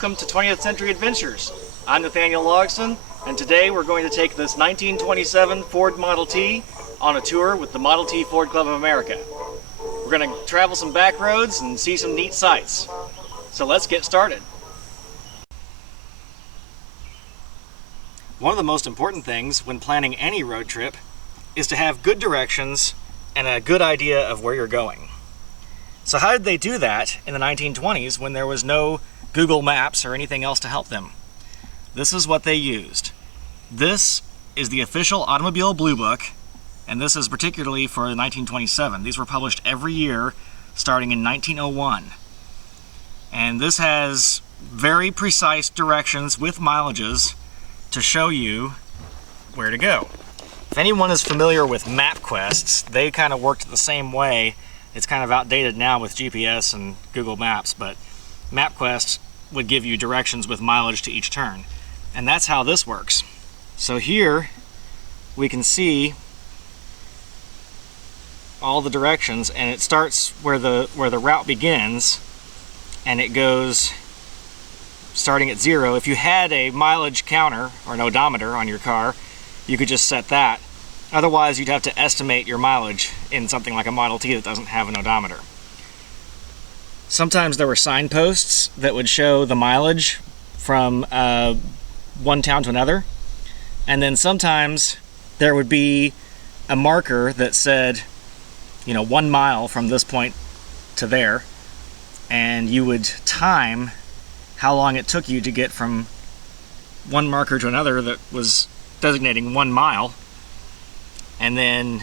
welcome to 20th Century Adventures. I'm Nathaniel Logston, and today we're going to take this 1927 Ford Model T on a tour with the Model T Ford Club of America. We're going to travel some back roads and see some neat sights. So let's get started. One of the most important things when planning any road trip is to have good directions and a good idea of where you're going. So how did they do that in the 1920s when there was no Google Maps or anything else to help them? This is what they used. This is the official Automobile Blue Book, and this is particularly for 1927. These were published every year starting in 1901. And this has very precise directions with mileages to show you where to go. If anyone is familiar with MapQuests, they kind of worked the same way. It's kind of outdated now with GPS and Google Maps, but MapQuest would give you directions with mileage to each turn. And that's how this works. So here we can see all the directions, and it starts where the route begins, and it goes starting at 0. If you had a mileage counter or an odometer on your car, you could just set that. Otherwise, you'd have to estimate your mileage in something like a Model T that doesn't have an odometer. Sometimes there were signposts that would show the mileage from one town to another. And then sometimes there would be a marker that said, 1 mile from this point to there. And you would time how long it took you to get from one marker to another that was designating 1 mile. And then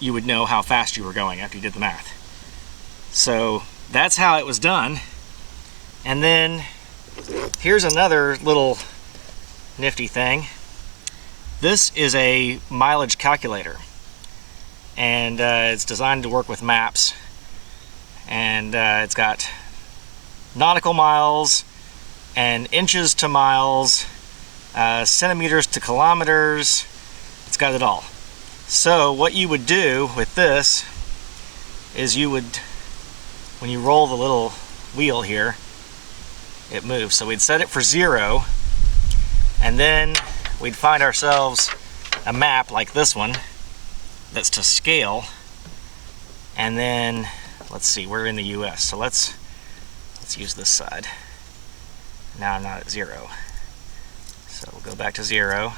you would know how fast you were going after you did the math. So that's how it was done. And then here's another little nifty thing. This is a mileage calculator, and it's designed to work with maps. And it's got nautical miles and inches to miles, centimeters to kilometers. It's got it all. So what you would do with this is you would, when you roll the little wheel here, it moves. So we'd set it for 0, and then we'd find ourselves a map like this one that's to scale. And then, let's see, we're in the US, so let's use this side. Now I'm not at 0. So we'll go back to 0.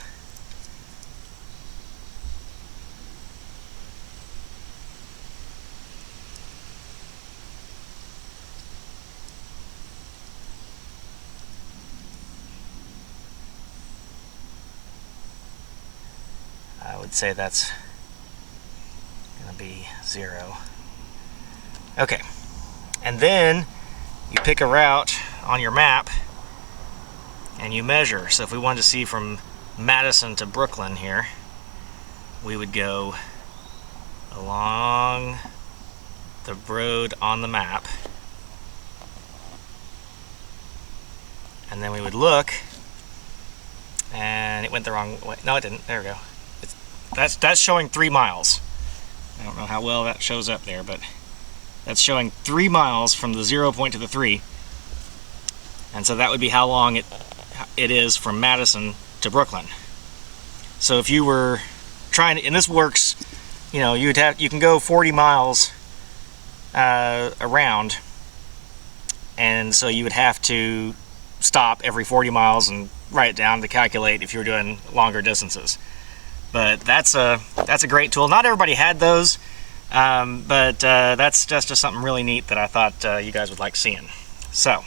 I would say that's going to be 0. Okay, and then you pick a route on your map and you measure. So if we wanted to see from Madison to Brooklyn here, we would go along the road on the map, and then we would look, and it went the wrong way. No, it didn't. There we go. That's showing 3 miles. I don't know how well that shows up there, but that's showing 3 miles from the 0 point to the 3. And so that would be how long it is from Madison to Brooklyn. So if you were trying to, and this works, you can go 40 miles around, and so you would have to stop every 40 miles and write it down to calculate if you were doing longer distances. But that's a great tool. Not everybody had those, but that's just something really neat that I thought you guys would like seeing. So,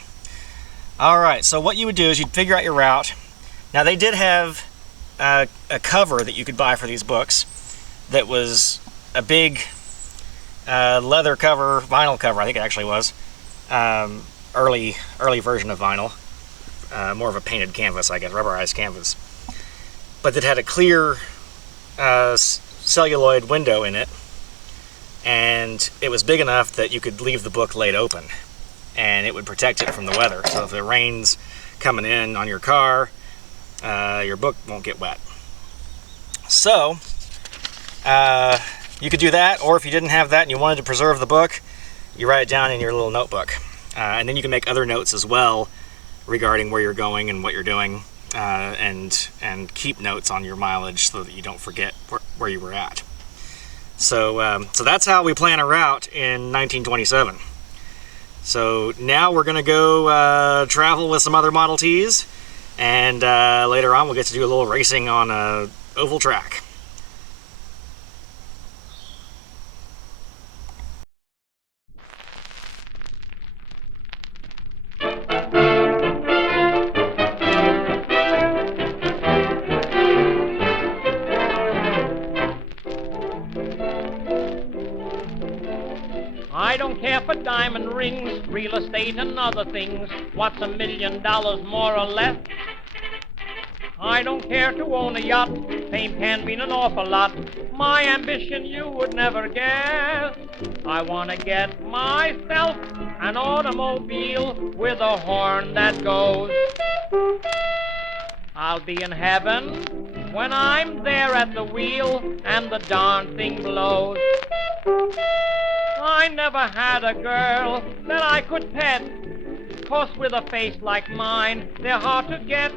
all right, so what you would do is you'd figure out your route. Now they did have a cover that you could buy for these books that was a big leather cover, vinyl cover, I think it actually was. Early version of vinyl. More of a painted canvas, I guess, rubberized canvas. But it had a clear celluloid window in it, and it was big enough that you could leave the book laid open, and it would protect it from the weather. So if it rains coming in on your car, your book won't get wet. So you could do that, or if you didn't have that and you wanted to preserve the book, you write it down in your little notebook. And then you can make other notes as well regarding where you're going and what you're doing, and keep notes on your mileage so that you don't forget where you were at. So that's how we plan a route in 1927. So now we're going to go travel with some other Model Ts, and later on we'll get to do a little racing on a oval track. I don't care for diamond rings, real estate and other things. What's $1 million more or less? I don't care to own a yacht, fame can mean an awful lot. My ambition you would never guess. I want to get myself an automobile with a horn that goes. I'll be in heaven when I'm there at the wheel and the darn thing blows. I never had a girl that I could pet, 'cause with a face like mine, they're hard to get.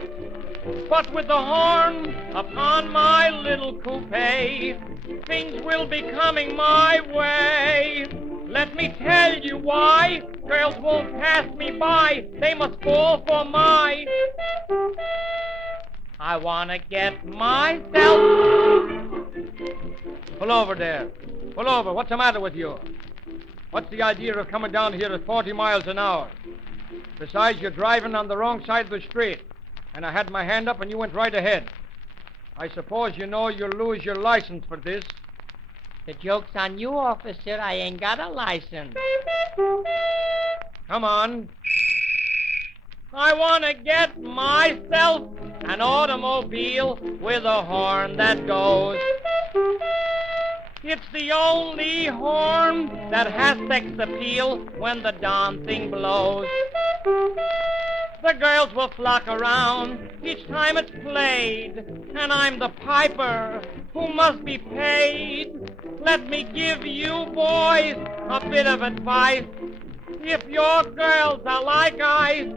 But with the horn upon my little coupe, things will be coming my way. Let me tell you why girls won't pass me by. They must fall for my... I want to get myself... Pull over there. Pull over. What's the matter with you? What's the idea of coming down here at 40 miles an hour? Besides, you're driving on the wrong side of the street. And I had my hand up and you went right ahead. I suppose you know you'll lose your license for this. The joke's on you, officer. I ain't got a license. Come on. I want to get myself an automobile with a horn that goes. It's the only horn that has sex appeal when the darn thing blows. The girls will flock around each time it's played, and I'm the piper who must be paid. Let me give you boys a bit of advice. If your girls are like ice,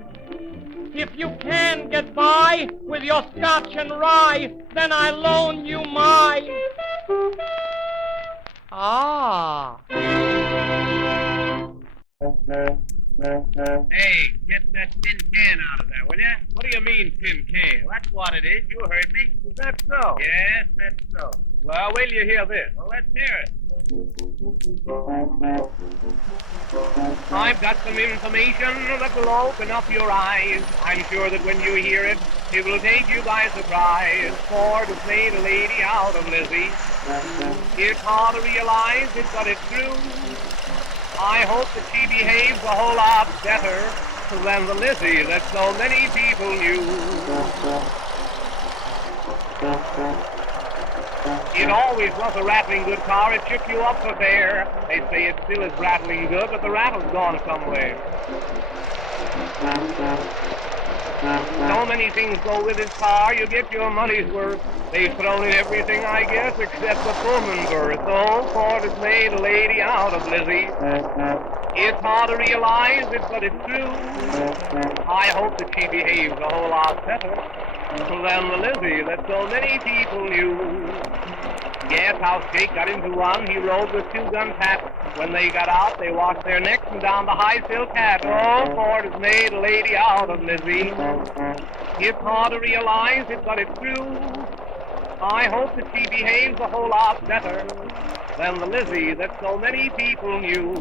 if you can get by with your scotch and rye, then I loan you my... Ah. Hey, get that tin can out of there, will ya? What do you mean, tin can? Well, that's what it is. You heard me. Is that so? Yes, that's so. Well, wait till you hear this. Well, let's hear it. I've got some information that will open up your eyes. I'm sure that when you hear it, it will take you by surprise. Ford has made a lady out of Lizzie. It's hard to realize it, but it's true. I hope that she behaves a whole lot better than the Lizzie that so many people knew. It always was a rattling good car. It shook you up for fair. They say it still is rattling good, but the rattle's gone somewhere. So many things go with this car, you get your money's worth. They've thrown in everything, I guess, except the Pullman berth. Oh, Ford has made a lady out of Lizzie. It's hard to realize it, but it's true. I hope that she behaves a whole lot better than the Lizzie that so many people knew. Gas house Jake got into one. He rode with two-gun Pat. When they got out, they washed their necks and down the high silk hat. Oh, Ford has made a lady out of Lizzie. It's hard to realize it, but it's true. I hope that she behaves a whole lot better than the Lizzie that so many people knew.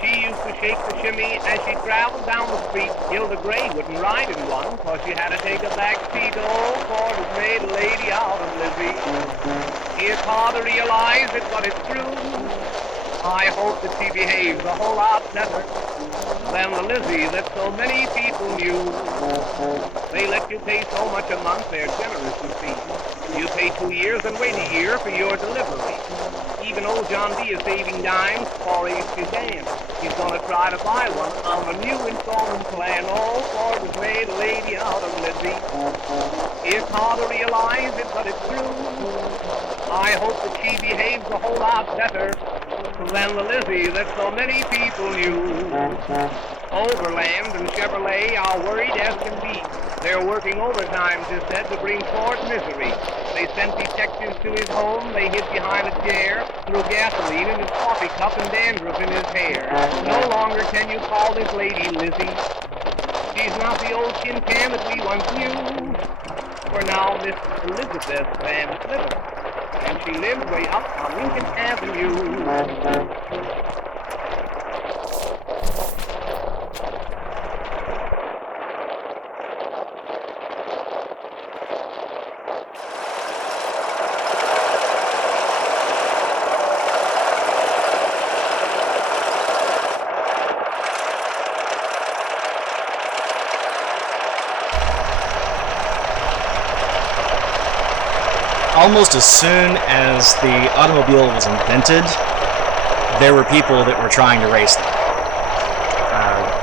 She used to shake the shimmy as she traveled down the street. Hilda Gray wouldn't ride in one, 'cause she had to take a back seat. Oh, Ford has made a lady out of Lizzie. It's hard to realize it, but it's true. I hope that she behaves a whole lot better than the Lizzie that so many people knew. They let you pay so much a month, they're generous, you see. You pay 2 years and wait a year for your delivery. Even old John D. is saving dimes for a sedan. He's gonna try to buy one on the new installment plan. Oh, Ford has made a lady out of Lizzie. It's hard to realize it, but it's true. I hope that she behaves a whole lot better than the Lizzie that so many people knew. Overland and Chevrolet are worried as can be. They're working overtime, 'tis said, to bring Ford misery. They sent detectives to his home. They hid behind a chair, threw gasoline in his coffee cup and dandruff in his hair. No longer can you call this lady Lizzie. She's not the old tin can that we once knew. For now, Miss Elizabeth Van Sliver, and she lives way up on Lincoln Avenue. Almost as soon as the automobile was invented, there were people that were trying to race them.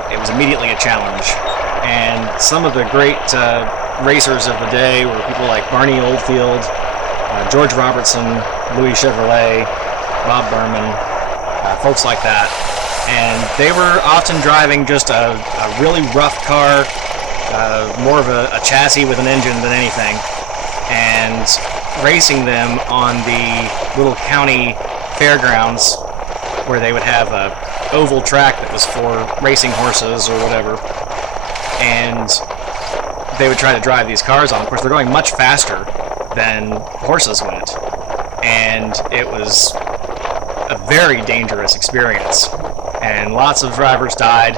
It was immediately a challenge. And some of the great racers of the day were people like Barney Oldfield, George Robertson, Louis Chevrolet, Bob Berman, folks like that. And they were often driving just a really rough car, more of a chassis with an engine than anything, and racing them on the little county fairgrounds where they would have a oval track that was for racing horses or whatever, and they would try to drive these cars on. Of course, they're going much faster than horses went, and it was a very dangerous experience, and lots of drivers died,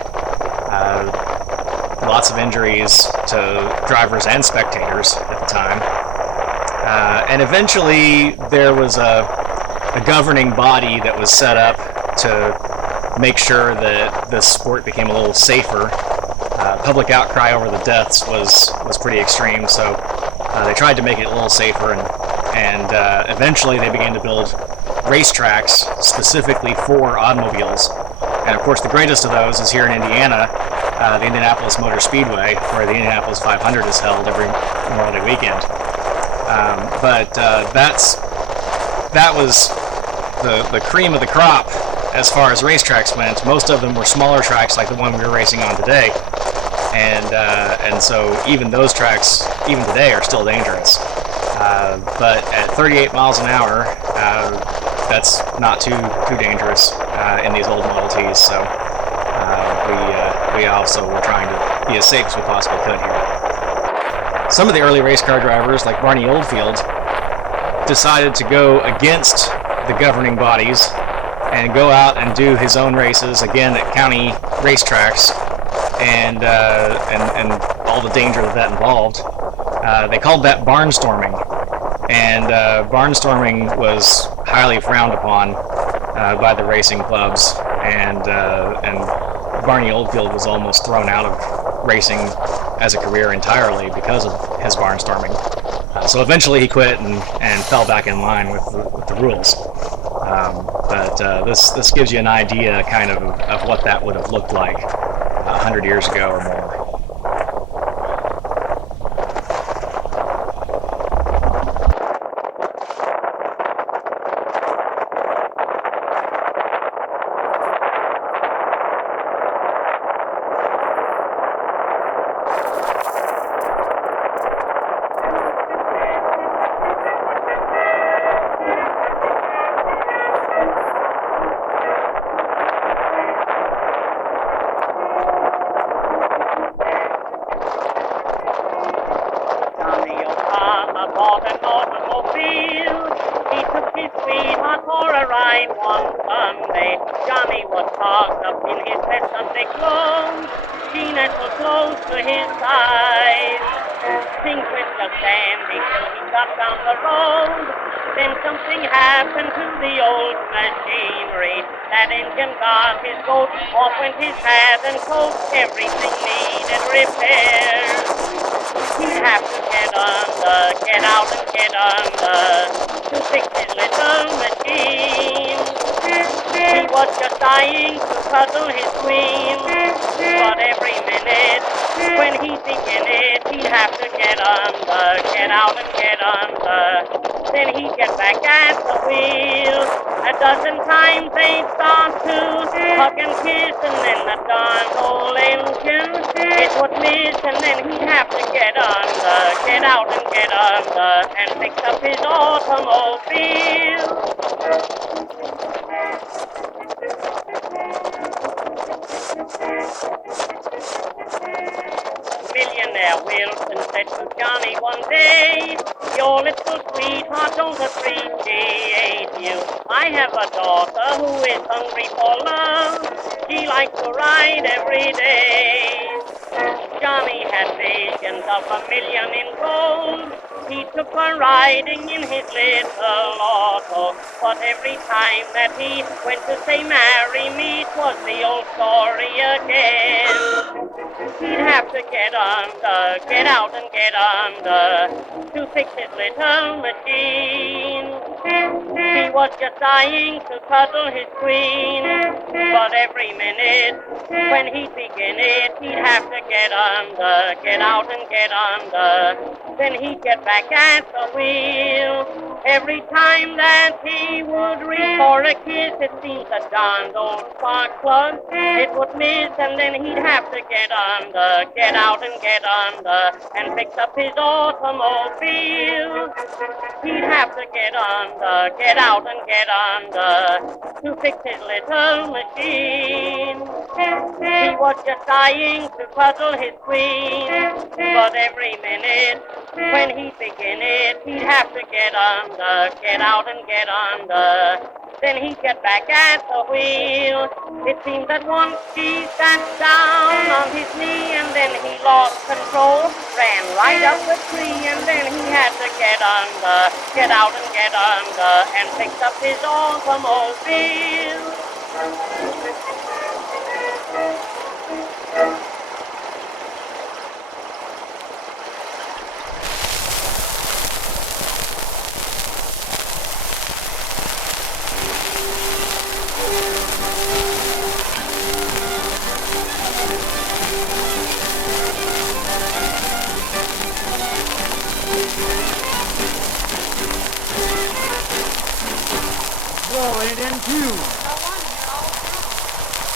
lots of injuries to drivers and spectators at the time. And eventually there was a governing body that was set up to make sure that the sport became a little safer. Public outcry over the deaths was pretty extreme, so they tried to make it a little safer, and eventually they began to build racetracks specifically for automobiles. And of course the greatest of those is here in Indiana, the Indianapolis Motor Speedway, where the Indianapolis 500 is held every Memorial Day weekend. But that was the cream of the crop as far as racetracks went. Most of them were smaller tracks like the one we were racing on today, and so even those tracks, even today, are still dangerous. But at 38 miles an hour, that's not too dangerous in these old Model Ts. So we also were trying to be as safe as we possibly could here. Some of the early race car drivers, like Barney Oldfield, decided to go against the governing bodies and go out and do his own races, again at county racetracks, and all the danger that involved. They called that barnstorming, and barnstorming was highly frowned upon by the racing clubs, and Barney Oldfield was almost thrown out of racing as a career entirely because of his barnstorming. So eventually he quit and fell back in line with the rules. But this gives you an idea kind of what that would have looked like 100 years ago or more. Bought an automobile. He took his sweetheart for a ride one Sunday. Johnny was parked up in his best Sunday clothes. She nestled close to his side. Things went just dandy till he got down the road. Then something happened to the old machinery. That engine got his goat, off went his hat and coat. Everything needed repairs. He'd have to get out and get under, to fix his little machine. He was just dying to cuddle his queen, but every minute when he'd begin it, he he'd have to get under, get out and get under. Then he'd get back at the wheel. A dozen times they'd start to hug and kiss, and then the darn old engine, it would miss, and then he'd have to get under, get out and get under, and fix up his automobile. Millionaire Wilson said to Johnny one day, "Your little sweetheart don't appreciate you. I have a daughter who is hungry for love. She likes to ride every day." Johnny had visions of $1,000,000 in gold. He took her riding in his little auto, but every time that he went to say marry me, 'twas the old story again. He'd have to get under, get out and get under, to fix his little machine. He was just dying to cuddle his queen, but every minute when he'd begin it, he'd have to get under, get out and get under. Then he'd get back at the wheel. Every time that he would reach for a kiss, it seemed a darned old spark plug it would miss, and then he'd have to get under, get out and get under, and fix up his automobile. He'd have to get under, get out and get under, to fix his little machine. He was just dying to cuddle his queen, but every minute when he'd begin it, he'd have to get under, get out and get under. Then he'd get back at the wheel. It seemed that once he sat down on his knee, and then he lost control, ran right up the tree, and then he had to get under, get out and get under, and fix up his automobile. Whoa, ain't in tune.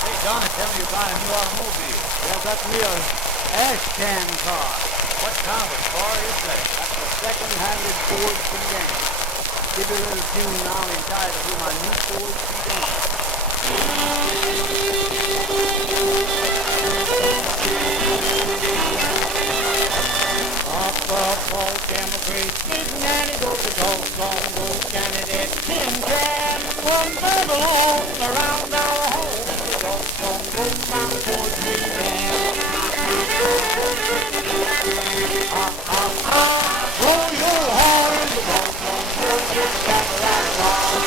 Hey, Donna, tell me you're buying a new automobile. Yeah, that's me a ash can car. What kind of a car is that? That's a second-handed Ford sedan. Give you a little tune now and tie it to my new Ford sedan. Up, all Democrats, sitting and it goes the dog song, goes candidate, tin can, one bird along, around our home, the dog song goes down towards me then. Blow your horn, the dog song goes just back right along.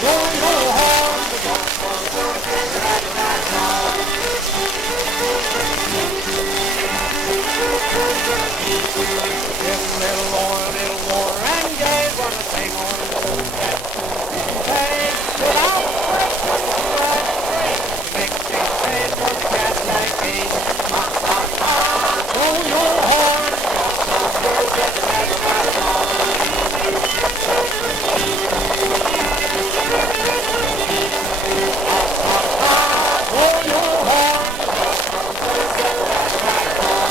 Blow your horn, the dog song goes just back right along. Little more, and gay, gonna sing on the road that pay without break, make things pay for the cat like me. Blow your horn, go get the cat right on. Blow your horn, go get the cat right on.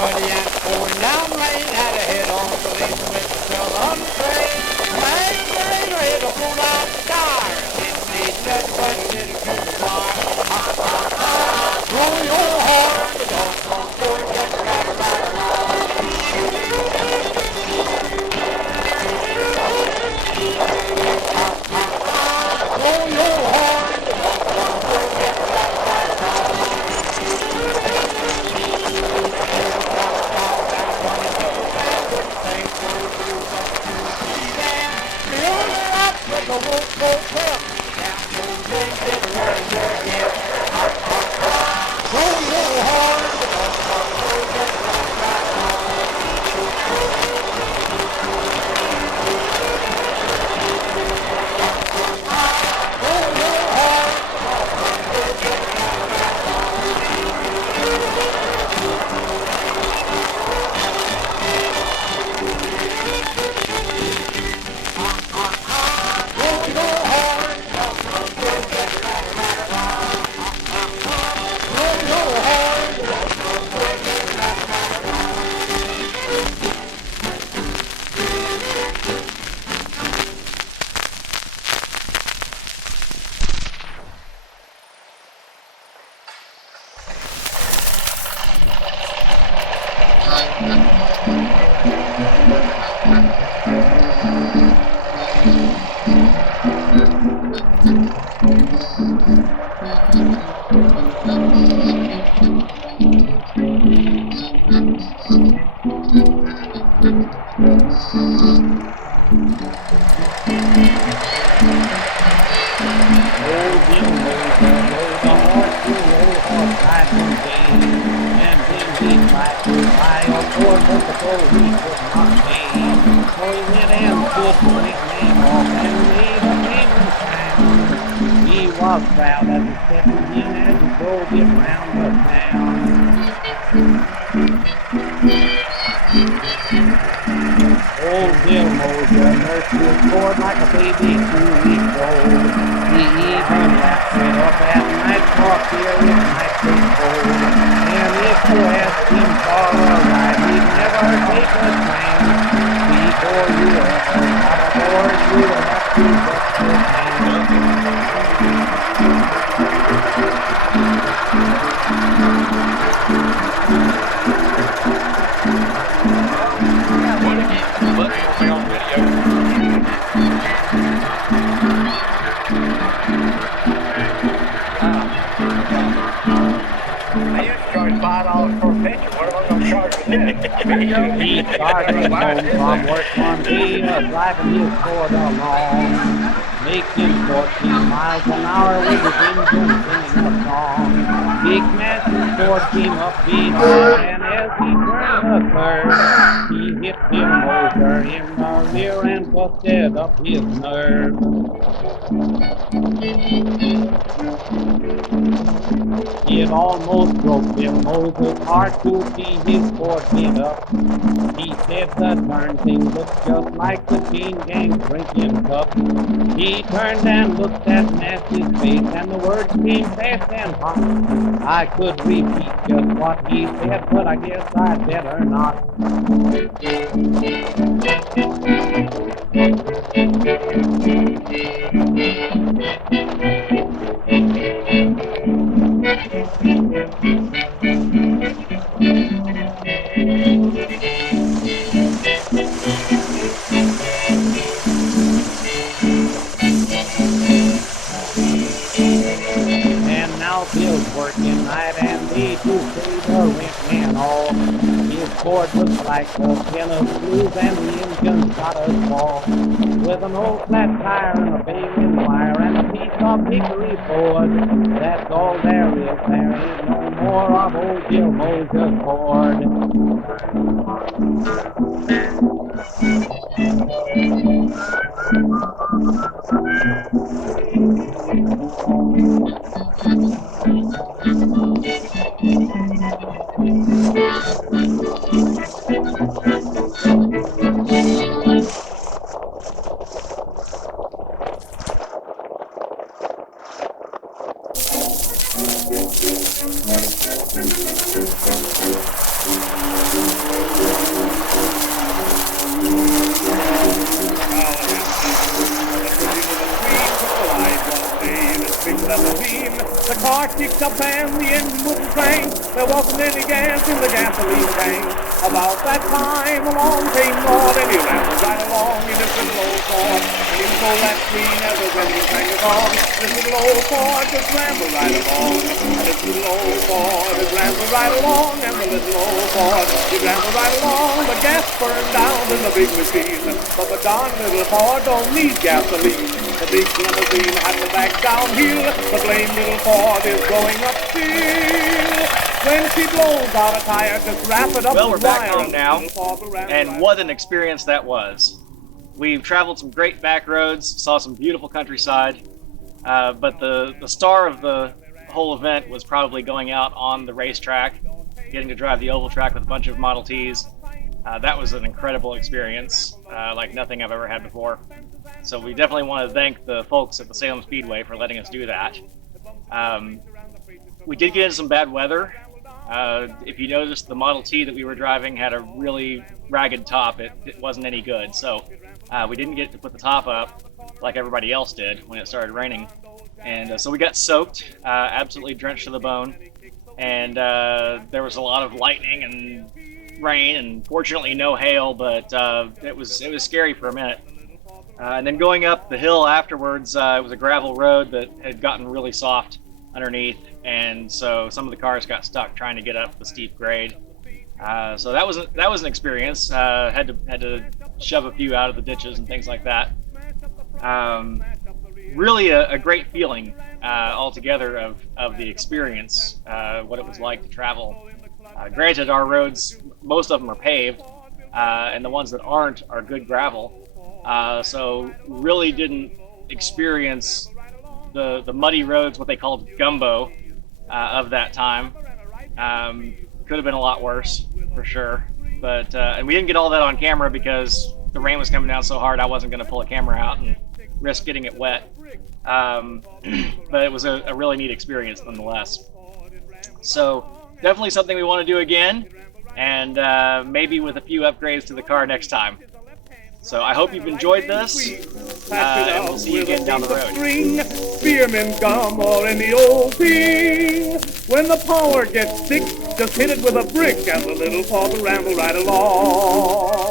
Muddy and pouring down rain, had a head on the lane with the cell on the train. Make the rain hit a full out tire. Didn't need nothing but a little good car. Blow your horn, the dog song boy, just got a right along. Blow your horn, the dog song boy, just got a right along. Was proud as he stepped in as he drove it round the town. Old Bill Moser nursed his board like a baby 2 weeks old. He even wrapped it up at night for fear it might get cold. And if you asked him for a ride, he'd never take a train. Before you ever got aboard, you'd have to get your hand. $5 for a picture. What am I going to charge for this? He started home from work one day, driving his Ford along, making 14 miles an hour with his engine singing a song. Big massive Ford came up behind, and as he turned a curve, he hit Bill Moser in the rear and busted up his nerve. It almost broke Bill Moser's heart to see his Ford get up. He said the darn thing looked just like the chain gang drinking cup. He turned and looked at Massey's face, and the words came fast and hot. I could repeat just what he said, but I guess I'd better not. Bill's working night and day to pay the rent and all. His Ford looks like a tin of blues and the engine's got a fall. With an old flat tire and a baling wire and a piece of hickory board. That's all there is, there ain't no more of old Bill Moser's Ford. The car kicked up and the engine wouldn't crank. There wasn't any gas in the gasoline tank. About that time along came Lord, and he rambled right along in his little old Ford. And he was all that clean as a wedding tank on. This little old Ford just rambled right along. And this little old Ford just rambled right along. And the little old Ford just rambled right along. The gas burned down in the big machine, but the darn little Ford don't need gasoline. The big limousine had to back downhill. The blame little Ford is going up still. When she blows out a tire, just wrap it up. Well, we're back wire, home now, and right. what an experience that was. We've traveled some great back roads, saw some beautiful countryside, but the star of the whole event was probably going out on the racetrack, getting to drive the oval track with a bunch of Model Ts. That was an incredible experience, like nothing I've ever had before. So we definitely want to thank the folks at the Salem Speedway for letting us do that. We did get into some bad weather. If you noticed, the Model T that we were driving had a really ragged top. It wasn't any good. So we didn't get to put the top up like everybody else did when it started raining. And so we got soaked, absolutely drenched to the bone. And there was a lot of lightning and rain and fortunately no hail, but it was scary for a minute. And then going up the hill afterwards, it was a gravel road that had gotten really soft underneath, and so some of the cars got stuck trying to get up the steep grade. So that was an experience. Had to shove a few out of the ditches and things like that. Really a great feeling altogether of the experience, what it was like to travel. Granted, our roads, most of them are paved, and the ones that aren't are good gravel. So really didn't experience the muddy roads, what they called gumbo, of that time. Could have been a lot worse, for sure. But and we didn't get all that on camera because the rain was coming down so hard I wasn't going to pull a camera out and risk getting it wet. But it was a really neat experience nonetheless. So definitely something we want to do again, and maybe with a few upgrades to the car next time. So I hope you've enjoyed this, and we'll see you again down the road. Spearmint gum or any old thing. When the power gets thick, just hit it with a brick and the little paw will ramble right along.